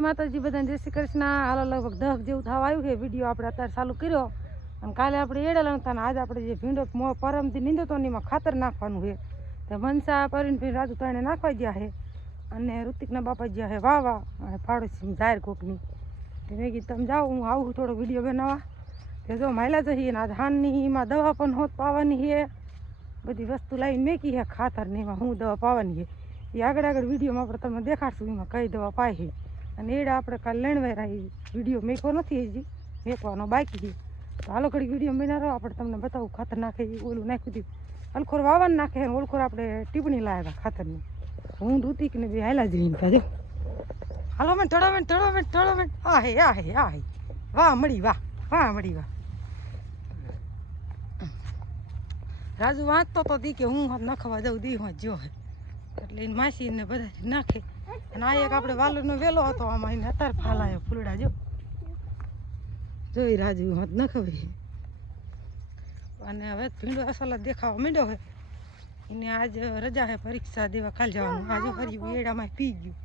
માતાજી બધાને જય શ્રી કૃષ્ણ. હાલો લગભગ 10 જેવું થવા આવ્યું છે. વિડીયો આપણે અત્યારે ચાલુ કર્યો અને કાલે આપણે એડા હતા ને આજે આપણે જે ભીંડો પરમથી નીંદો તો એમાં ખાતર નાખવાનું છે. તો મનસા પરવીનભાઈ રાજુ તો એને નાખવા ગયા છે અને ઋતિકના બાપા ગયા છે વાવા અને પાડોશી જાહેર કોકની. તો મેં કીધું તમે જાઓ, હું આવું થોડો વિડીયો બનાવવા. તો જો માયલા જઈએ ને આજે હાનની એમાં દવા પણ હોત પાવાની છે. બધી વસ્તુ લાવીને મેકી છે ખાતર ને એમાં હું દવા પાવાની છે એ આગળ વિડીયોમાં આપણે તમને દેખાડશું એમાં કઈ દવા પાય છે. અને એડા આપણે કાલે લેણવાયરા એ વિડીયો મેકો નથી હજી, મેકવાનો બાકી છે. તો હાલો ઘડી વિડીયો બનાવો આપણે તમને બતાવું ખાતર નાખે ઓલું નાખ્યું હતું અલખોર વાવન નાખે ને ઓલખોર આપણે ટીપણી લાવ્યા ખાતરની. હું ઋતિક ને બે હાલા જઈને કાજો હાલો મેં ટળામેન્ટ આ હે વાહ મળી વાહ મળી વાહ. રાજુ વાંચતો તો દી કે હું નાખવા જાઉં દી હું જો હે એટલે એને માસી ને બધા નાખે. અને આ એક આપણે વાલરનો વેલો હતો આમાં એને અત્યારે ફાલાયો ફૂલડા જોઈ રાજુ હાથ નખવે. અને હવે ભીંડો અસલ દેખાવા માંડ્યો હોય એને આજ રજા છે પરીક્ષા દેવા કાલ જવાનું. આજે ફરી એડામાં પી ગયું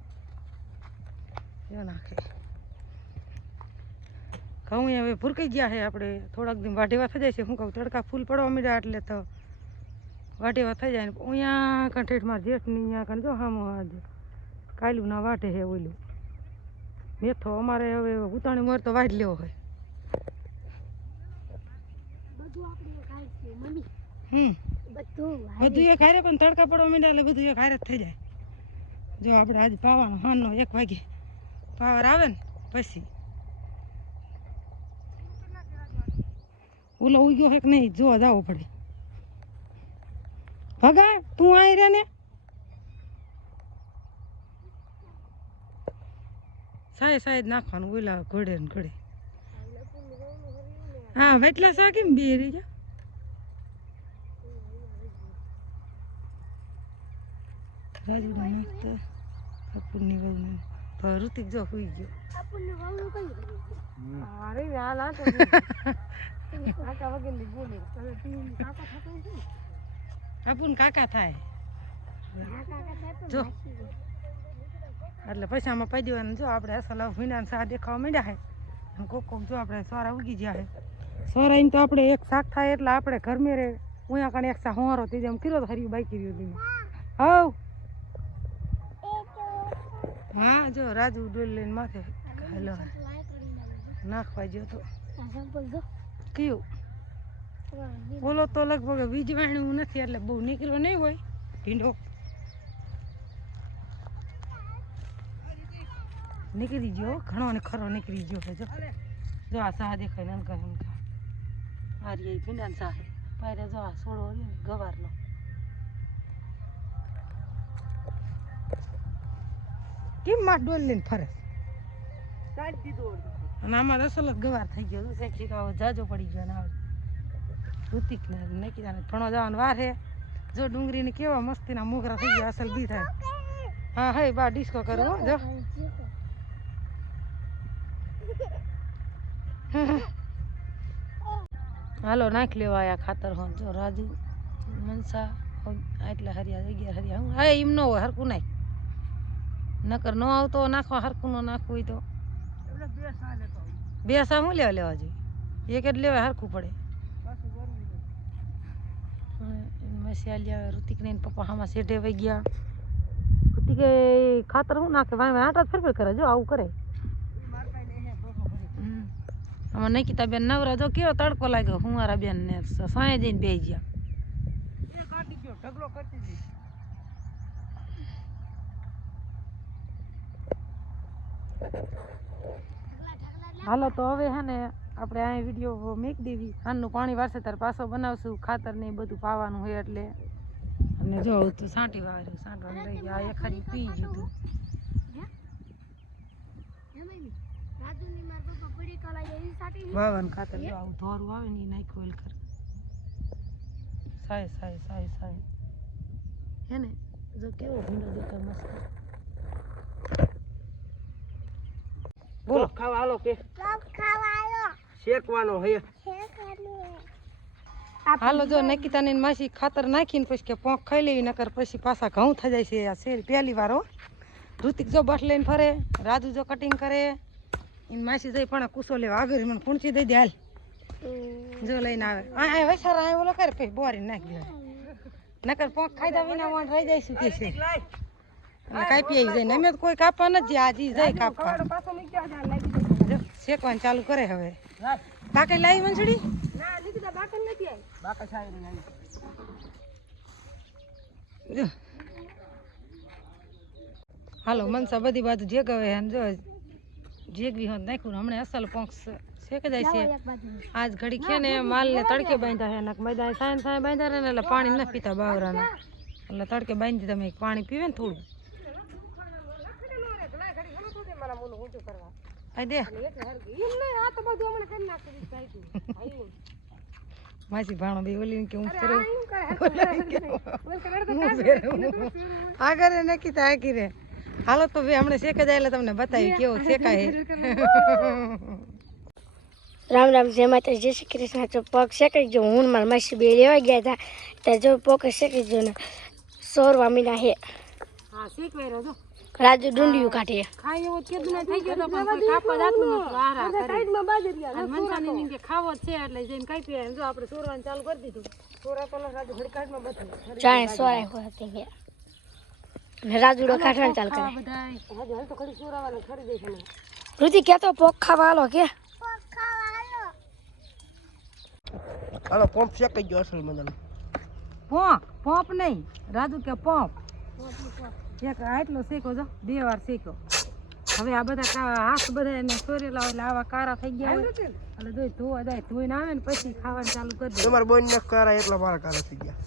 જો નાખે. ઘઉં હવે ભૂરકાઈ ગયા છે આપણે થોડાક દિન વાઢેવા થઈ જાય છે. હું કહું તડકા ફૂલ પડવા માંડ્યા એટલે તો વાઢેવા થઈ જાય ને અહીંયા કંઠેઠમાં જેઠની અહીંયા કણ જો હામો આજે કાયલું ના વાટે છે ઓલું મેથો અમારે હવે ઉતાણી મોર તો વાઢ લેવો હોય. બધું એક હારે પણ તડકા પડવા માંડ્યા એટલે બધું એક હારે જ થઈ જાય. જો આપણે આજે પાવાનો હાનનો 1 વાગે પાવર આવે ને પછી ઓલો ઉગ્યો છે કે નહીં જોવા જવો પડે. ભગા તું આવી રહ્યા ને સાય નાખવાનું ઓલા ઘોડે ને ઘોડે. હા વેટલા સા કેમ બે રહી જા રાજુ નાખતા અપુરની વહુ તો ઋતિક જો હોઈ ગયો. અરે હાલ આ તો કાકા વગેરે બોલે અપુન કાકા થાય જો એટલે પૈસામાં પાઈ દેવાનું. જો આપણે અસલ ભીંડાને શાક દેખાવા માંડ્યા છે કોક જો આપણે સોરા ઉગી ગયા છે. સોરા એમ તો આપણે એક શાક થાય એટલે આપણે ઘર મેરે ઉયા કણે એક શાક હોરો તે જેમ કર્યો તો હરી બાકી રહ્યો તમે હવ. હા જો રાજુ ડોલ લઈને માથે હાલો નાખવા ગયો તો કયું બોલો તો લગભગ વીજવાણું નથી એટલે બહુ નીકળ્યો નહીં હોય ભીંડો. નીકળી ગયો ઘણો ને ખરો નીકળી ગયો છે. જો આ સાહ દેખાય નનકા આ રી ભીંડાને સાહ પાયરે જો આ સોડો ને ગવારનો કેમ માં ડોલ લઈને ફરે અને આમાં અસલ જ ગવાર થઈ ગયો. સાહેબ આવો જાજો પડી ગયો ને ઋતિક ને નાખી દે ઘણો જવાનો વાર છે. જો ડુંગળીને કેવા મસ્તીના મોગરા થઈ ગયા અસલ બી થાય. હા હે બા ડિસ્કો કરવો જો હાલો નાખી લેવા આયા ખાતર હો. જો રાજુ મનસા એટલે હરિયા જગ્યા હરિયા હું હા એમ ન હોય હરકું નાખ નકર ન આવતો નાખવા હરકું ન નાખવું હોય તો બે સા શું લેવા જોઈએ એક જ લેવા હરખું પડે. મસિયા ઋતિક ને પપ્પા આમાં શેઢે વહી ગયા. ઋતિકે ખાતર શું નાખે આટા ફેરફેર કરે જો આવું કરે. આમાં નકીતા બેન નવરા જો કેવો તડકો લાગ્યો હું મારા બેન ને સાંય જઈને બે ગયા. હાલો તો હવે હે ને આપણે આ વિડીયો મેક દેવી. હાનનું પાણી વારસે ત્યારે પાછો બનાવશું. ખાતર ને બધું પાવાનું હોય એટલે. અને જો તું સાંટી વાળ્યું સાંટવાનું રહી ગયા એક ખાલી પી ગયું વાવન ખાતર જો આવું ધોરું આવે ને એ નાખ્યું એલ કર સાય હે ને જો કેવો ભીંડો દેખાય મસ્ત. બોલો ખાવા હાલો કે શેકવાનો હે હાલો. જો નકીતાની માસી ખાતર નાખીને પછી કે પોંખ ખાઈ લેવી નકર પછી પાછા ઘઉં થઈ જાય છે. આ શેર પહેલી વાર હો ઋતિક જો બસ લઈને ફરે, રાજુ જો કટિંગ કરે, એને માસી જઈ પણ કુસો લેવા આગળ મને કુણચી દઈ દે હાલ જો લઈને આવે આ વૈસારા આ ઓલો કરે પછી બોરી નાખી દે નકર પોંખ ખાધા વિના વાણ રહી જઈશું કે છે એટલે કાપી આવી જાય ને અમે તો કોઈ કાપવા નથી આજે જાય કાપવા જો શેકવાનું ચાલુ કરે હવે બાકી લાવી વંસડી ના લીધી બાકી નથી આવી બાકી સારી આવી હાલો મનસા બધી બાજુ જેગવે જો જેગવી હોત નાખ્યું હમણાં અસલ પોંખ શેક જાય છે આજ ઘડી છે ને માલ ને તડકે બાંધ્યા છે નક મેદાન સાયન સાય બાંધ્યા રહે ને એટલે પાણી ન પીતા બાવરાના એટલે તડકે બાંધી તમે પાણી પીવે ને થોડું દે માસી ભાણો બે ઓલી કે હું આગળ નક્કી થાય કી રે હાલો તો હમણાં શેકે જાય એટલે તમને બતાવી કેવો શેકાય રામ રામ જય માતા જય શ્રી કૃષ્ણ જો પગ શેકાઈ ગયો હું મારા માસી બે લેવા ગયા હતા ત્યાં જો પગ શેકાઈ ગયો ને સોરવા મીના હે હા શેકવાય રહ્યો રાજુ ડુંડિયું કાઢે ખાઈ એવો કેદું થઈ ગયો તો પણ કોઈ કાપવા જાતું નતું આરા સાઈડમાં બાજરિયા મનસાની કે ખાવો છે એટલે જઈને કાપી જો આપણે સોરવાનું ચાલુ કરી દીધું સોરા તો રાજુ ઘડી કાઢમાં બધું ચાય સોરાય હોય તે ગયા ને રાજુડો કાઢવાનું ચાલ કરે બધાય હાલ તો ઘડી સોરાવાને ખરી દે છે રુચિ કે તો પોક ખાવા હાલો કે હાલો પંપ શેકાઈ ગયો અસલ મજાનો પોંપ નહીં રાજુ કે પોંપ એક આટલો શેકો જો 2 વાર શેક્યો હવે આ બધા હાથ બધા એને સોરેલા એટલે આવા કારા થઈ ગયા હોય એટલે ધોવા જાય ધોઈને આવે ને પછી ખાવાનું ચાલુ કરી દે તમારા બોન ને કારા એટલા મારા કારા થઈ ગયા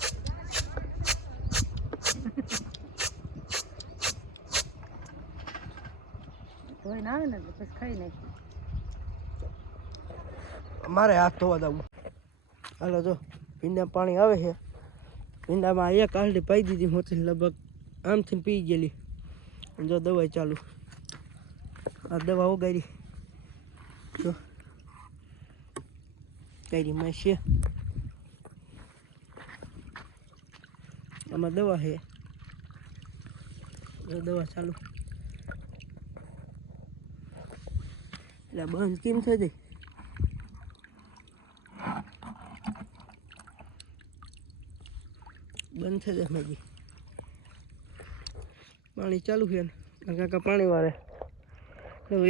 ધોઈને આવે ને પછી ખાઈ નાખી મારે હાથ ધોવા દઉં હાલો જો ભીંડા પાણી આવે છે ભીંડામાં એક આલડી પાઈ દીધી મોટી લગભગ આમથી પી ગયેલી જો દવાઈ ચાલુ આ દવા ઉગાડી જો ગાડી માં છે આમાં દવા છે જો દવા ચાલુ એટલે બંધ કેમ થઈ જાય બંધ થઈ જાય મેગી પાણી ચાલુ છે ને કાકા પાણી વાળે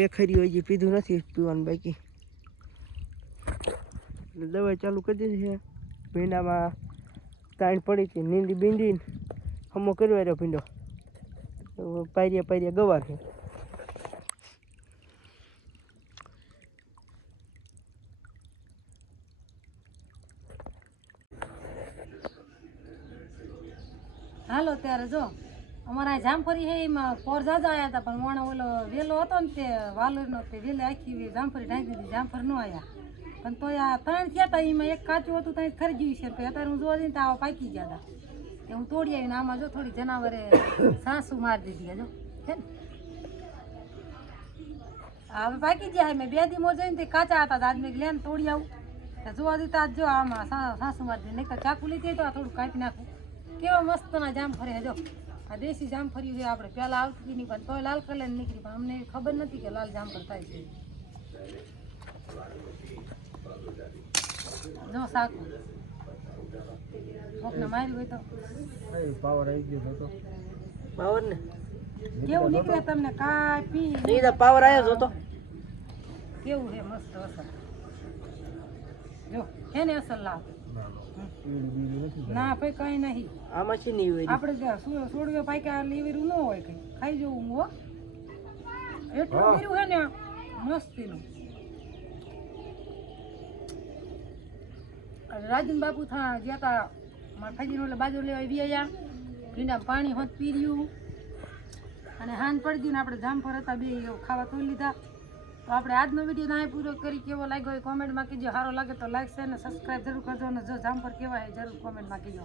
એક ખરી હોય જે પીધું નથી પીવાનું બાકી દવાઈ ચાલુ કરી દીધી છે ભીંડામાં તાણ પડી હતી નીંદી બીંદીને હમો કરવા રહ્યો ભીંડો પાયરિયા ગવાર છે હાલો ત્યારે જો અમારા જામફળી છે એમાં પોર જાજા આવ્યા હતા પણ મોણો ઓલો વેલો હતો ને તે વાલોરનો તે વેલે આખી જામફળી ઢાંકી દીધી જામફળ ન આવ્યા પણ તો આ 3 થયા હતા એમાં એક કાચું હતું ત્યાં ખરી ગયું છે પછી અત્યારે હું જોવા જઈને તો આવા પાકી ગયા હતા તે હું તોડી આવીને આમાં જો થોડી જનાવરે સાસુ મારી દીધી જો છે ને હવે પાકી ગયા મેં 2 દી મોર જઈને તે કાચા હતા આજ મેં લેન તોડી આવું જોવા દીધા આજ જો આમાં સાસુ મારી દીધી નહીં તો ચાકુ લીધી તો આ થોડું કાપી નાખું કેવા મસ્તના જામફળી જો આ દેશી જામફળી છે આપણે પહેલાં આવતી નહીં પણ તોય લાલ કલર નીકળી પણ અમને ખબર નથી કે લાલ જામફળ થાય છે જો સાકું કોકને માર્યું હોય તો પાવર આવી ગયો હતો પાવર ને કેવું નીકળે તમને કાપી નહીં પાવર આવ્યો હતો કેવું છે મસ્ત અસર જો છે ને અસર લાવ ના ભાઈ કઈ નહીં આમાં છે નહીં હોય આપણે સોડવે પાક્યા લેવીરું ન હોય કઈ ખાઈ જવું હો એટલું કર્યું છે ને મસ્તીનું રાજન બાપુ ગયા હતા મારા ફાજીનો એટલે બાજુ લેવા આવ્યા ભીંડા પાણી હોત પી રહ્યું અને હાન પડી ગયું ને આપણે જામફળ હતા બે ખાવા તોડી લીધા તો આપણે આજનો વિડીયો અહીં પૂરો કરી કેવો લાગ્યો હોય કોમેન્ટમાં કહેજો સારો લાગે તો લાઈક શેર અને સબસ્ક્રાઈબ જરૂર કરજો અને જો જામફળ કેવા હોય જરૂર કોમેન્ટમાં કહેજો